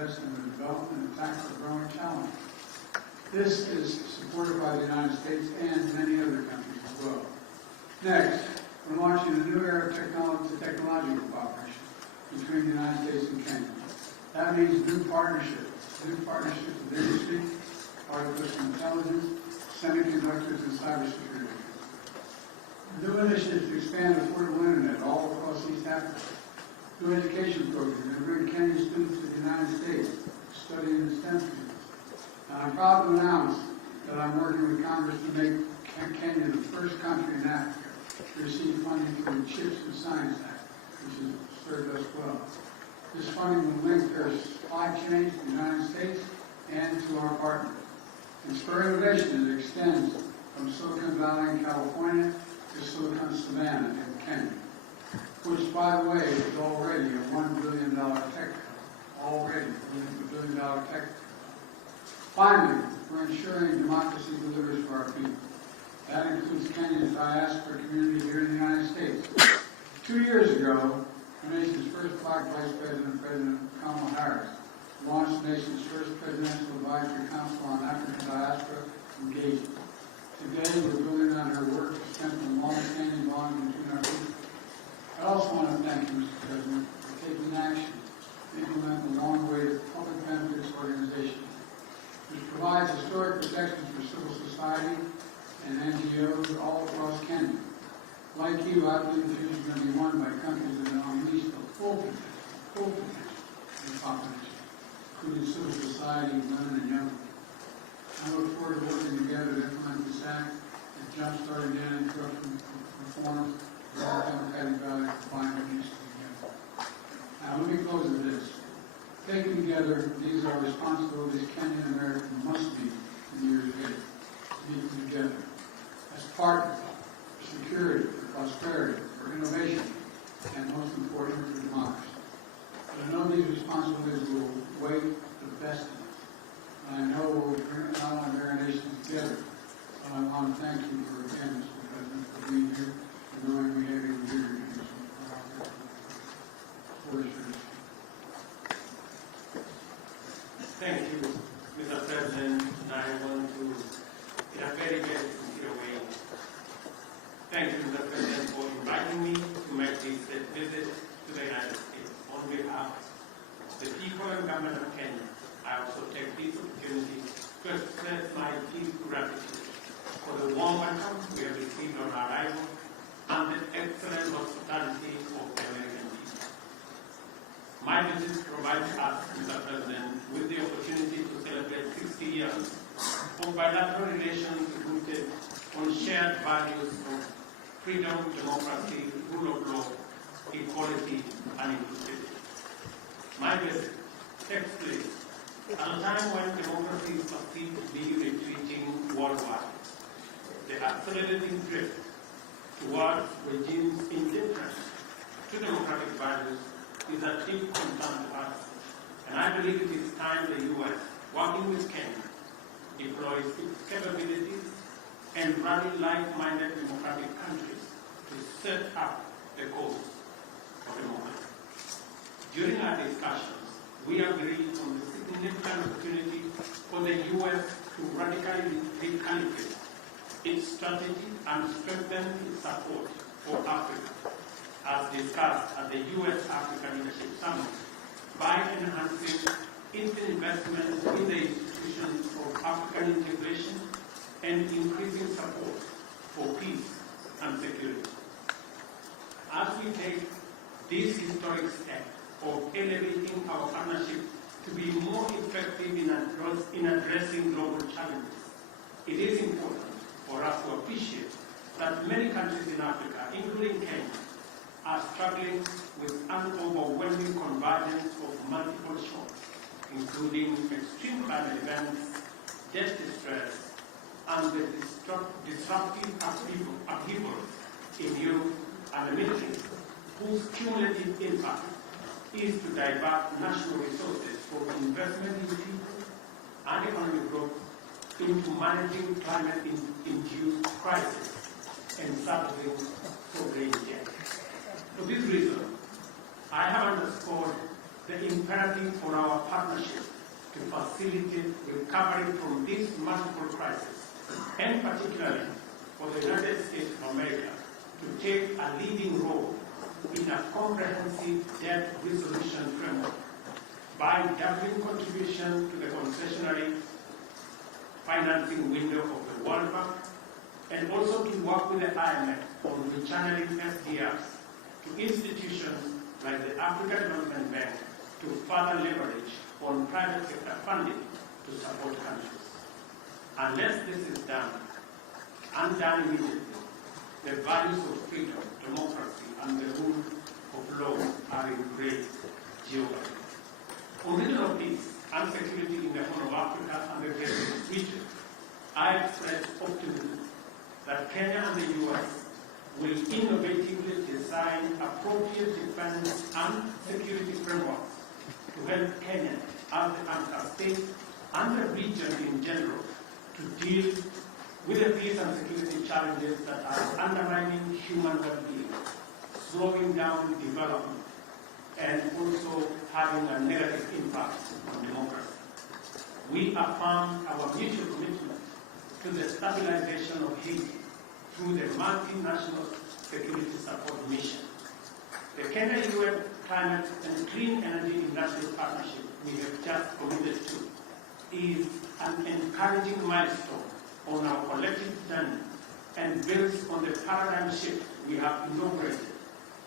invest in the development and tackle growing challenges. This is supported by the United States and many other countries as well. Next, we're launching a new era of technological cooperation between the United States and Kenya. That means new partnerships with industry, artificial intelligence, semiconductors, and cybersecurity. New initiatives to expand affordable internet all across East Africa. New education programs that bring Kenyan students to the United States to study in the STEM fields. And I'm proud to announce that I'm working with Congress to make Kenya the first country in Africa to receive funding through the CHIPS and Science Act, which has served us well. This funding will link their supply chain to the United States and to our partners. And spur innovation that extends from Silicon Valley in California to Silicon Savannah in Kenya, which, by the way, is already a $1 billion tech hub. Already a $1 billion tech hub. Finally, we're ensuring democracy delivers for our people. That includes Kenya's diaspora community here in the United States. 2 years ago, the nation's first black vice president, President Kamala Harris, launched the nation's first presidential advisory council on African diaspora engagement. Today, we're building on her work to strengthen long-standing bonds between our people. I also want to thank you, Mr. President, for taking action to implement the long-awaited public benefits organization, which provides historic protections for civil society and NGOs all across Kenya. Like you, I believe the future is going to be won by countries that have unleashed the full potential of the population, including civil society, women, and young people. I look forward to working together to implement this act and jumpstart anti-corruption reforms for all democratic values combined with use together. Now, let me close with this. Taken together, these are responsibilities Kenya and America must be in the years ahead. Meet together as partners for security, for prosperity, for innovation, and most importantly, for democracy. But I know these responsibilities will weigh the best of us. And I know we'll bring not only our nations together. So I want to thank you for again, Mr. President, for being here and knowing we have you here. Thank you, Mr. President. And I want to, in a very, very sincere way, thank you, Mr. President, for inviting me to make this visit to the United States. On behalf of the people and government of Kenya, I also take this opportunity to express my deep gratitude for the warm welcome we have received on arrival and the excellent hospitality of the American people. My visit provides us, Mr. President, with the opportunity to celebrate 60 years of bilateral relations rooted on shared values of freedom, democracy, rule of law, equality, and inclusivity. My visit takes place at a time when democracy is perceived to be retreating worldwide. The accelerating drift towards regimes indifferent to democratic values is a deep concern to us, and I believe it is time the U.S., working with Kenya, deploys its capabilities and rally like-minded democratic countries to set up the course of democracy. During our discussions, we agreed on the significant opportunity for the U.S. to radically recalibrate its strategy and strengthen its support for Africa, as discussed at the U.S.-Africa Leadership Summit, by enhancing its investment in the institutions of African integration and increasing support for peace and security. As we take this historic step of elevating our partnership to be more effective in addressing global challenges, it is important for us to appreciate that many countries in Africa, including Kenya, are struggling with an overwhelming convergence of multiple shocks, including extreme climate events, debt distress, and the disruptive upheavals in Europe and the Middle East, whose cumulative impact is to divert national resources for investment in people and economic growth into managing climate-induced crises and solving sovereign debt. For this reason, I have underscored the imperative for our partnership to facilitate recovery from this multiple crises, and particularly for the United States of America to take a leading role in a comprehensive debt resolution framework by doubling contribution to the concessionary financing window of the World Bank, and also to work with the IMF on rechanneling SDRs to institutions like the African Development Bank to further leverage on private sector funding to support countries. Unless this is done, and done immediately, the values of freedom, democracy, and the rule of law are in great jeopardy. On regional peace and security in the Horn of Africa and the Pacific region, I express optimism that Kenya and the U.S. will innovatively design appropriate defense and security frameworks to help Kenya as the anchor state and the region in general to deal with the peace and security challenges that are undermining human well-being, slowing down development, and also having a negative impact on democracy. We affirm our mutual commitment to the stabilization of Haiti through the multinational security support mission. The Kenya-UN Climate and Clean Energy Industrial Partnership we have just committed to is an encouraging milestone on our collective journey and builds on the paradigm shift we have inaugurated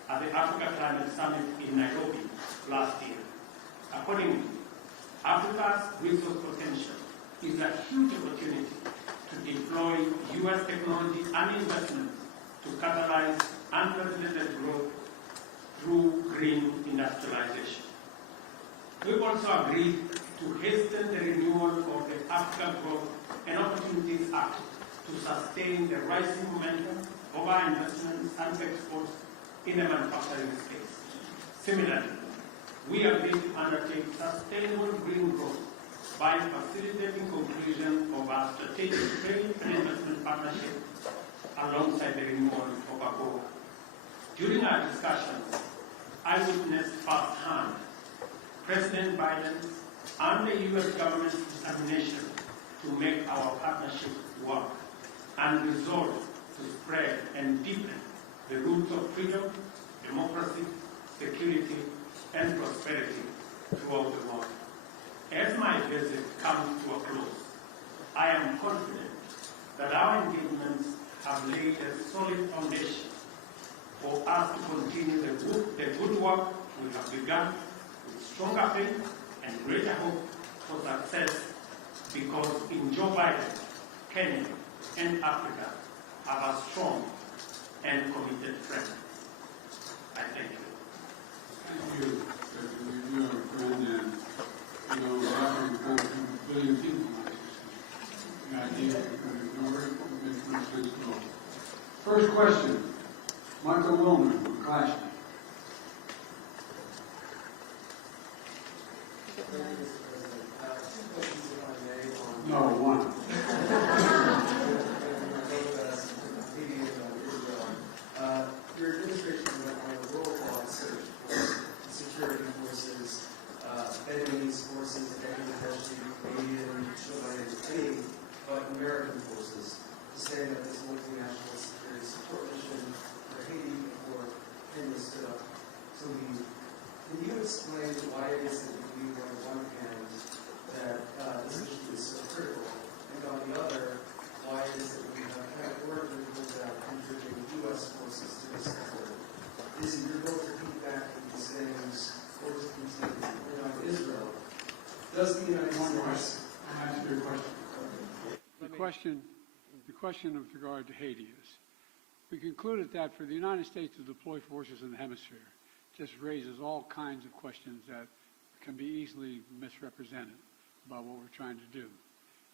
at the Africa Climate Summit in Nairobi last year. Accordingly, Africa's resource potential is a huge opportunity to deploy U.S. technology and investment to catalyze unprecedented growth through green industrialization. We also agreed to hasten the renewal of the Africa Growth and Opportunities Act to sustain the rising momentum of our investments and exports in the manufacturing space. Similarly, we agreed to undertake sustainable green growth by facilitating conclusion of our strategic trade and investment partnership alongside the renewal of AGOA. During our discussions, I witnessed firsthand President Biden's and the U.S. government's determination to make our partnership work and resolve to spread and deepen the roots of freedom, democracy, security, and prosperity throughout the world. As my visit comes to a close, I am confident that our engagements have laid a solid foundation for us to continue the good work we have begun with stronger faith and greater hope for success, because in Joe Biden, Kenya, and Africa have a strong and committed friend. I thank you. Thank you. You are a friend, and Africa is a billion people. The idea of ignore it makes no sense at all. First question, Michael Wilman from Clashman. No, one. Your administration went on a worldwide search for security forces, enemies forces, and eventually Canadian, Chilean, any but American forces to stand up this multinational security support mission for Haiti before Kenya stood up to lead. Can you explain why it is that you believe on the one hand that this issue is so critical, and on the other, why it is that we have categorically ruled out contributing U.S. forces to this effort? Is it your goal to keep back these things, or to continue? And on Israel, does the United States... I'll answer your question. The question with regard to Haiti is, we concluded that for the United States to deploy forces in the hemisphere just raises all kinds of questions that can be easily misrepresented about what we're trying to do,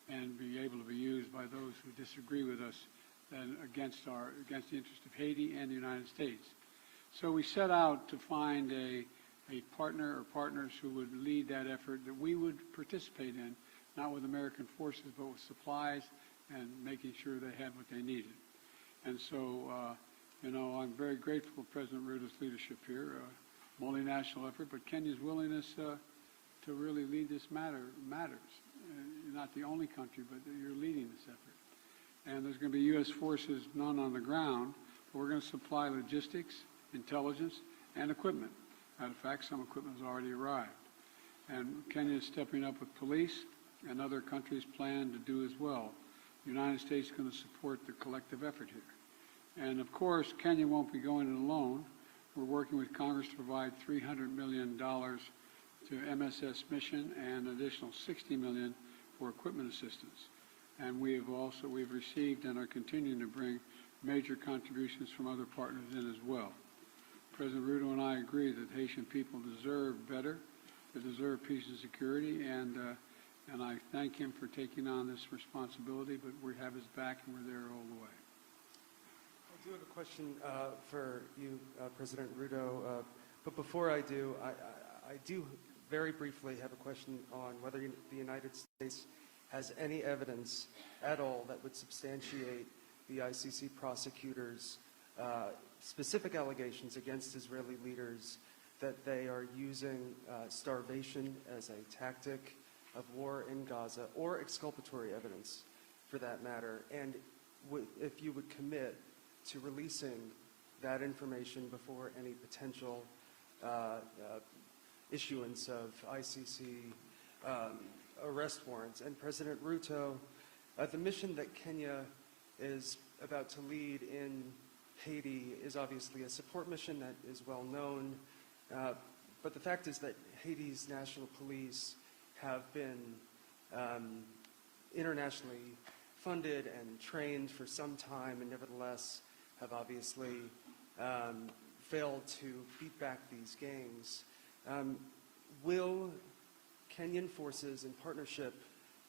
and be able to be used by those who disagree with us and against the interest of Haiti and the United States. So we set out to find a partner or partners who would lead that effort that we would participate in, not with American forces, but with supplies and making sure they had what they needed. And so, I'm very grateful for President Ruto's leadership here. multinational effort, but Kenya's willingness to really lead this matters. You're not the only country, but you're leading this effort. And there's going to be U.S. forces, none on the ground, but we're going to supply logistics, intelligence, and equipment. Matter of fact, some equipment has already arrived. And Kenya is stepping up with police, and other countries plan to do as well. The United States is going to support the collective effort here. And of course, Kenya won't be going it alone. We're working with Congress to provide $300 million to MSS mission and an additional $60 million for equipment assistance. And we've received and are continuing to bring major contributions from other partners in as well. President Ruto and I agree that Haitian people deserve better. They deserve peace and security, and I thank him for taking on this responsibility, but we have his back and we're there all the way. I do have a question for you, President Ruto, but before I do, I do very briefly have a question on whether the United States has any evidence at all that would substantiate the ICC prosecutors' specific allegations against Israeli leaders that they are using starvation as a tactic of war in Gaza, or exculpatory evidence for that matter, and if you would commit to releasing that information before any potential issuance of ICC arrest warrants. And President Ruto, the mission that Kenya is about to lead in Haiti is obviously a support mission that is well known, but the fact is that Haiti's national police have been internationally funded and trained for some time, and nevertheless have obviously failed to beat back these gangs. Will Kenyan forces in partnership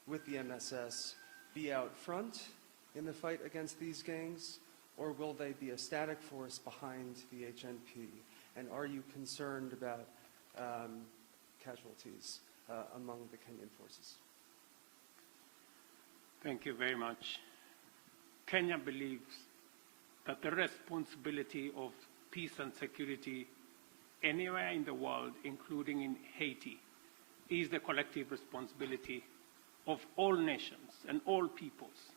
with the MSS be out front in the fight against these gangs, or will they be a static force behind the HNP? And are you concerned about casualties among the Kenyan forces? Thank you very much. Kenya believes that the responsibility of peace and security anywhere in the world, including in Haiti, is the collective responsibility of all nations and all peoples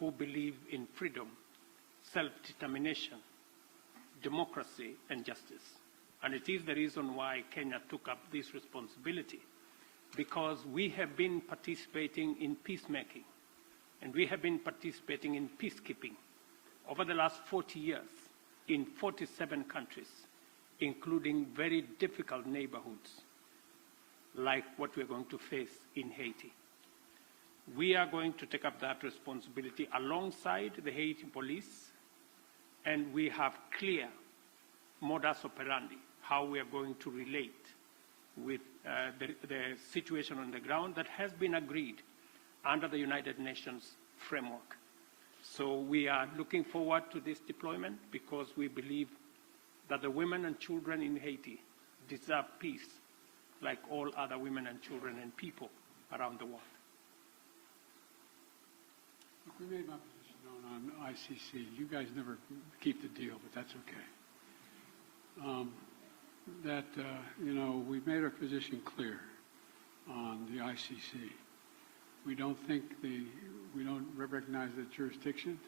who believe in freedom, self-determination, democracy, and justice. And it is the reason why Kenya took up this responsibility, because we have been participating in peacemaking, and we have been participating in peacekeeping over the last 40 years in 47 countries, including very difficult neighborhoods like what we're going to face in Haiti. We are going to take up that responsibility alongside the Haiti police, and we have clear modus operandi, how we are going to relate with the situation on the ground that has been agreed under the United Nations framework. So we are looking forward to this deployment because we believe that the women and children in Haiti deserve peace like all other women and children and people around the world. Look, we made my position known on ICC. You guys never keep the deal, but that's okay. We've made our position clear on the ICC. We don't recognize the jurisdiction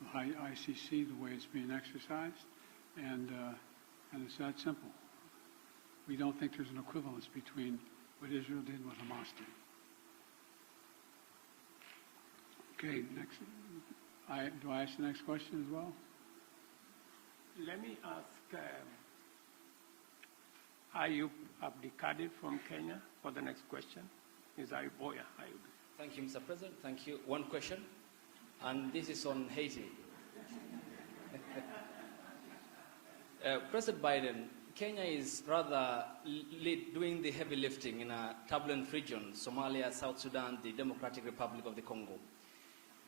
of ICC the way it's being exercised, and it's that simple. We don't think there's an equivalence between what Israel did and what Hamas did. Okay, next. Do I ask the next question as well? Let me ask Ayub Abdikadir from Kenya for the next question. Is Ayub? Oh, yeah, Ayub. Thank you, Mr. President. Thank you. One question, and this is on Haiti. President Biden, Kenya is rather doing the heavy lifting in a turbulent region, Somalia, South Sudan, the Democratic Republic of the Congo.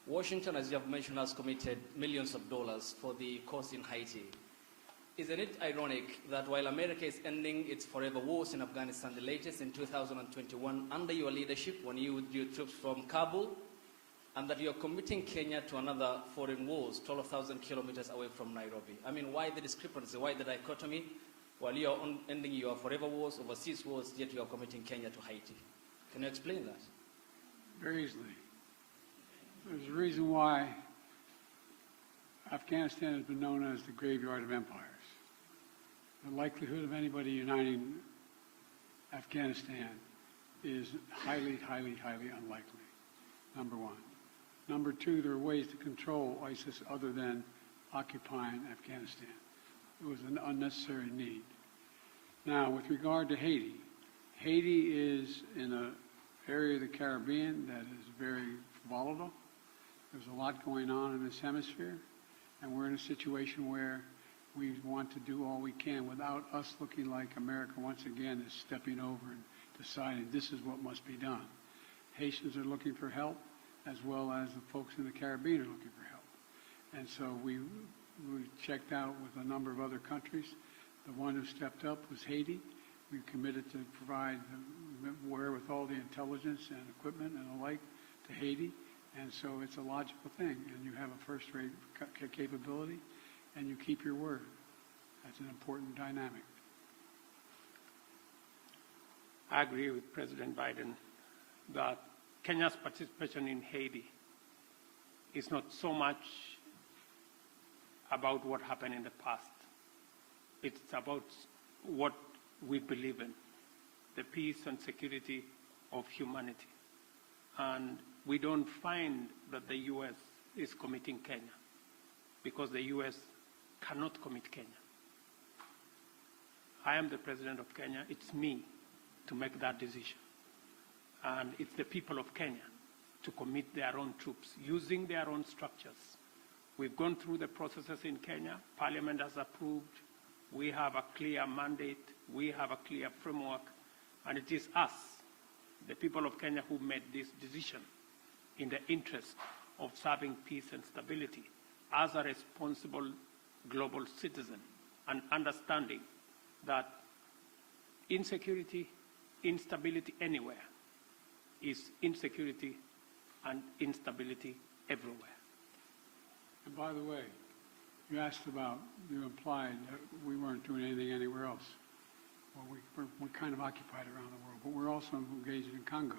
Washington, as you have mentioned, has committed millions of dollars for the cause in Haiti. Isn't it ironic that while America is ending its forever wars in Afghanistan, the latest in 2021, under your leadership, when you withdrew troops from Kabul, and that you're committing Kenya to another foreign wars 12,000 kilometers away from Nairobi? I mean, why the discrepancy? Why the dichotomy? while you are ending your forever wars, overseas wars, yet you are committing Kenya to Haiti. Can you explain that? Very easily. There's a reason why Afghanistan has been known as the graveyard of empires. The likelihood of anybody uniting Afghanistan is highly, highly, highly unlikely, number one. Number two, there are ways to control ISIS other than occupying Afghanistan. It was an unnecessary need. Now, with regard to Haiti, Haiti is in an area of the Caribbean that is very volatile. There's a lot going on in this hemisphere, and we're in a situation where we want to do all we can without us looking like America once again is stepping over and deciding this is what must be done. Haitians are looking for help, as well as the folks in the Caribbean are looking for help. And so we checked out with a number of other countries. The one who stepped up was Haiti. We committed to provide the wherewithal, the intelligence and equipment and the like to Haiti. And so it's a logical thing. And you have a first-rate capability, and you keep your word. That's an important dynamic. I agree with President Biden that Kenya's participation in Haiti is not so much about what happened in the past. It's about what we believe in, the peace and security of humanity. And we don't find that the U.S. is committing Kenya, because the U.S. cannot commit Kenya. I am the president of Kenya. It's me to make that decision. And it's the people of Kenya to commit their own troops using their own structures. We've gone through the processes in Kenya. Parliament has approved. We have a clear mandate. We have a clear framework. And it is us, the people of Kenya, who made this decision in the interest of serving peace and stability as a responsible global citizen, and understanding that insecurity, instability anywhere is insecurity and instability everywhere. And by the way, you asked about, you implied that we weren't doing anything anywhere else. Well, we're kind of occupied around the world, but we're also engaged in Congo,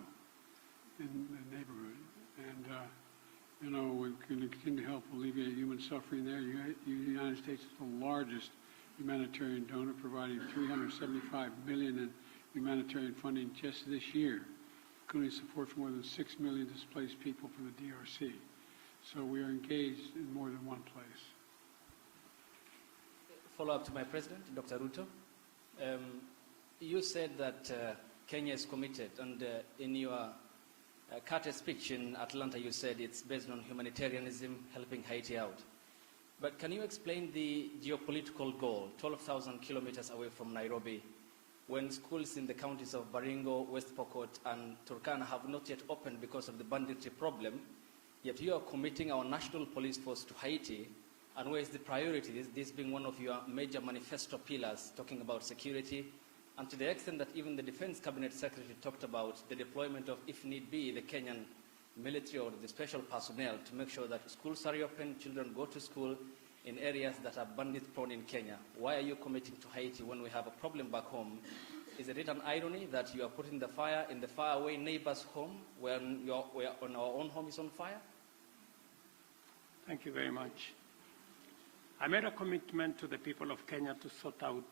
in the neighborhood. And, you know, we can continue to help alleviate human suffering there. The United States is the largest humanitarian donor, providing $375 million in humanitarian funding just this year, including support for more than 6 million displaced people from the DRC. So we are engaged in more than one place. Follow up to my president, Dr. Ruto. You said that Kenya is committed, and in your Carter speech in Atlanta, you said it's based on humanitarianism, helping Haiti out. But can you explain the geopolitical goal, 12,000 kilometers away from Nairobi, when schools in the counties of Baringo, West Pokot, and Turkana have not yet opened because of the banditry problem, yet you are committing our national police force to Haiti, and where is the priority, this being one of your major manifesto pillars, talking about security, and to the extent that even the Defense Cabinet Secretary talked about the deployment of, if need be, the Kenyan military or the special personnel to make sure that schools are open, children go to school in areas that are bandit-prone in Kenya. Why are you committing to Haiti when we have a problem back home? Is it an irony that you are putting the fire in the faraway neighbor's home when when our own home is on fire? Thank you very much. I made a commitment to the people of Kenya to sort out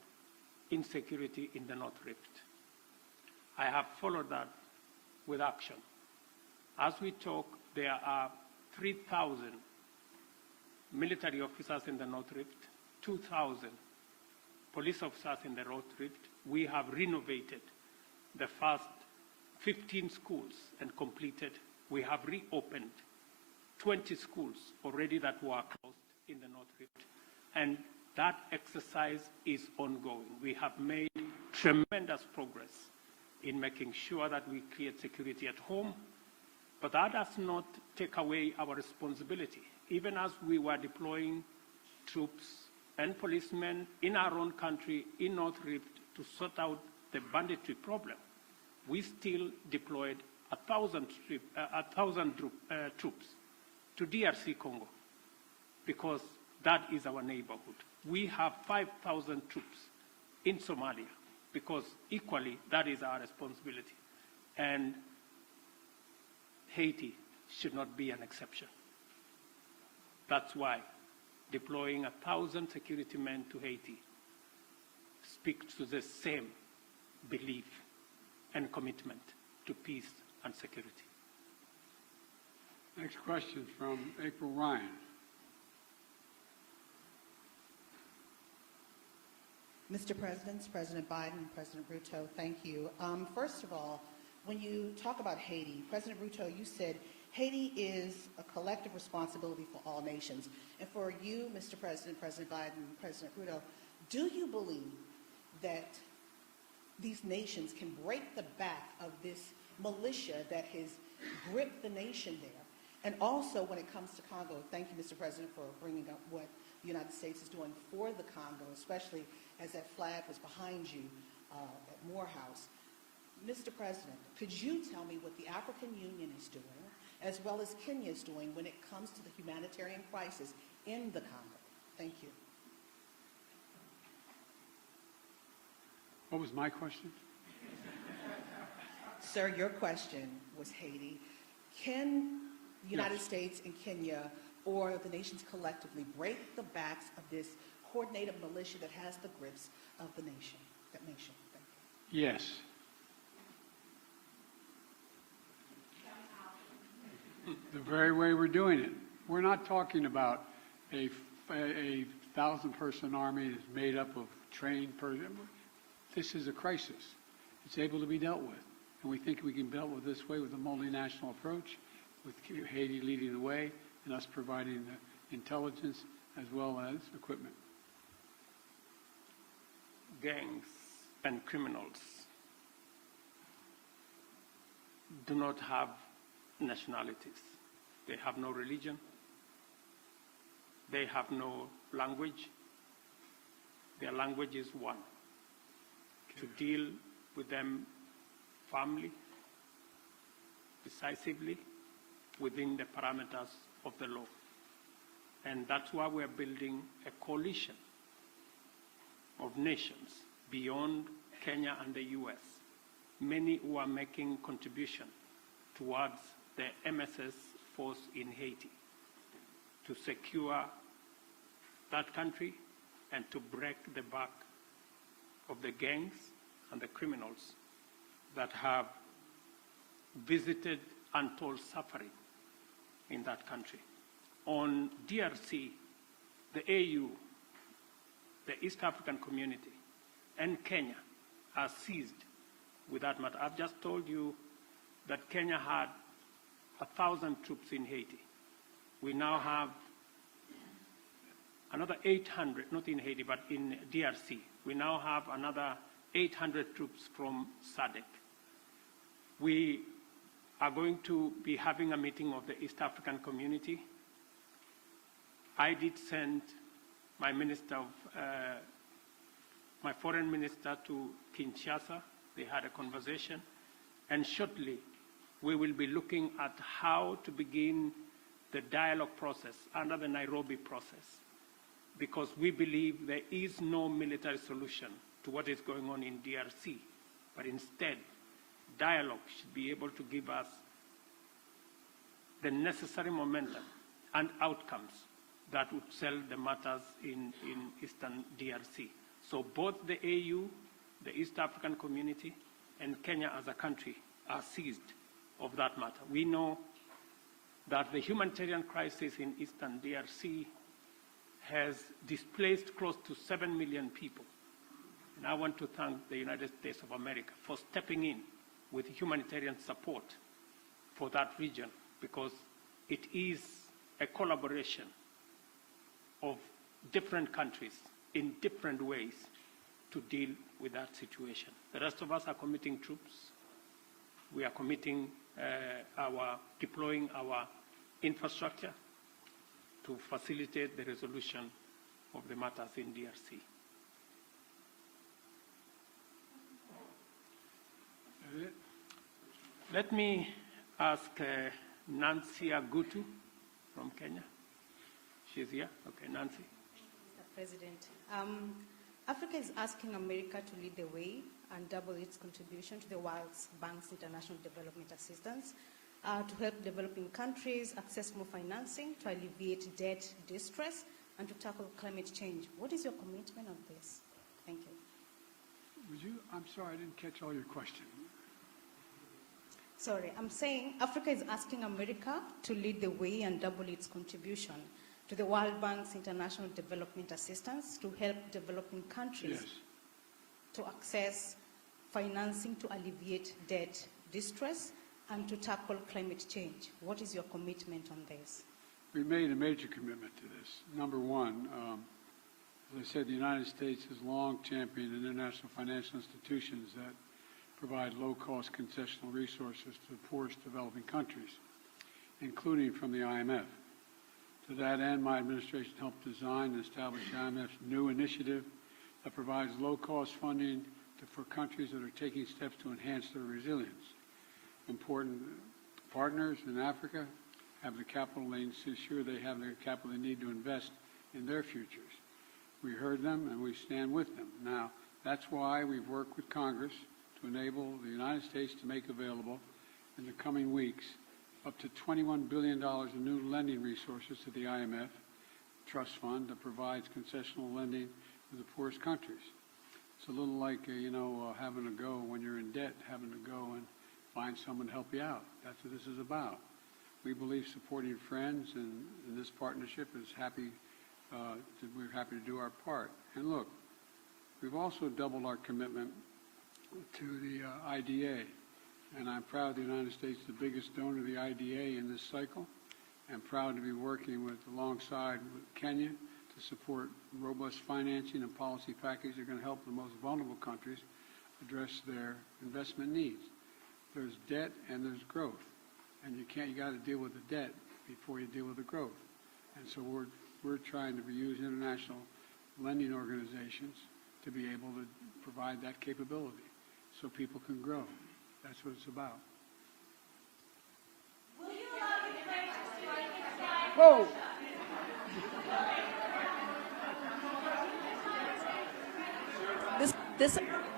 insecurity in the North Rift. I have followed that with action. As we talk, there are 3,000 military officers in the North Rift, 2,000 police officers in the North Rift. We have renovated the first 15 schools and completed. We have reopened 20 schools already that were closed in the North Rift. And that exercise is ongoing. We have made tremendous progress in making sure that we create security at home, but that does not take away our responsibility. Even as we were deploying troops and policemen in our own country, in North Rift, to sort out the banditry problem, we still deployed 1,000 troops to DRC Congo, because that is our neighborhood. We have 5,000 troops in Somalia, because equally that is our responsibility. And Haiti should not be an exception. That's why deploying 1,000 security men to Haiti speaks to the same belief and commitment to peace and security. Next question from April Ryan. Mr. President, President Biden, President Ruto, thank you. First of all, when you talk about Haiti, President Ruto, you said Haiti is a collective responsibility for all nations. And for you, Mr. President, President Biden, President Ruto, do you believe that these nations can break the back of this militia that has gripped the nation there? And also, when it comes to Congo, thank you, Mr. President, for bringing up what the United States is doing for the Congo, especially as that flag was behind you at Morehouse. Mr. President, could you tell me what the African Union is doing, as well as Kenya is doing, when it comes to the humanitarian crisis in the Congo? Thank you. What was my question? Sir, your question was Haiti. Can the United States and Kenya, or the nations collectively, break the backs of this coordinated militia that has the grips of the nation? That nation. Thank you. Yes. The very way we're doing it. We're not talking about a 1,000-person army that's made up of trained persons. This is a crisis. It's able to be dealt with. And we think we can deal with this way with a multinational approach, with Haiti leading the way and us providing the intelligence as well as equipment. Gangs and criminals do not have nationalities. They have no religion. They have no language. Their language is one. To deal with them firmly, decisively, within the parameters of the law. And that's why we're building a coalition of nations beyond Kenya and the US, many who are making contribution towards the MSS force in Haiti to secure that country and to break the back of the gangs and the criminals that have visited untold suffering in that country. On DRC, the AU, the East African Community, and Kenya are seized with that matter. I've just told you that Kenya had 1,000 troops in Haiti. We now have another 800, not in Haiti, but in DRC. We now have another 800 troops from SADC. We are going to be having a meeting of the East African Community. I did send my my foreign minister to Kinshasa. They had a conversation. And shortly, we will be looking at how to begin the dialogue process under the Nairobi process, because we believe there is no military solution to what is going on in DRC, but instead, dialogue should be able to give us the necessary momentum and outcomes that would sell the matters in Eastern DRC. So both the AU, the East African Community, and Kenya as a country are seized of that matter. We know that the humanitarian crisis in Eastern DRC has displaced close to 7 million people. And I want to thank the United States of America for stepping in with humanitarian support for that region, because it is a collaboration of different countries in different ways to deal with that situation. The rest of us are committing troops. We are committing deploying our infrastructure to facilitate the resolution of the matters in DRC. Let me ask Nancy Agutu from Kenya. She's here. Okay, Nancy. Mr. President, Africa is asking America to lead the way and double its contribution to the World Bank's international development assistance to help developing countries access more financing, to alleviate debt distress, and to tackle climate change. What is your commitment on this? Thank you. I'm sorry, I didn't catch all your question. Sorry, I'm saying Africa is asking America to lead the way and double its contribution to the World Bank's international development assistance to help developing countries Yes. to access financing to alleviate debt distress and to tackle climate change. What is your commitment on this? We made a major commitment to this. Number one, as I said, the United States has long championed international financial institutions that provide low-cost concessional resources to the poorest developing countries, including from the IMF. To that end, my administration helped design and establish the IMF's new initiative that provides low-cost funding for countries that are taking steps to enhance their resilience. Important partners in Africa have the capital they need to ensure they have the capital they need to invest in their futures. We heard them and we stand with them. Now, that's why we've worked with Congress to enable the United States to make available in the coming weeks up to $21 billion in new lending resources to the IMF trust fund that provides concessional lending to the poorest countries. It's a little like, having to go when you're in debt, having to go and find someone to help you out. That's what this is about. We believe supporting friends and this partnership is we're happy to do our part. And look, we've also doubled our commitment to the IDA. And I'm proud the United States is the biggest donor to the IDA in this cycle. I'm proud to be working alongside with Kenya to support robust financing and policy packages that are going to help the most vulnerable countries address their investment needs. There's debt and there's growth. And you got to deal with the debt before you deal with the growth. And so we're trying to use international lending organizations to be able to provide that capability so people can grow. That's what it's about. Whoa!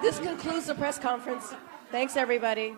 This concludes the press conference. Thanks, everybody.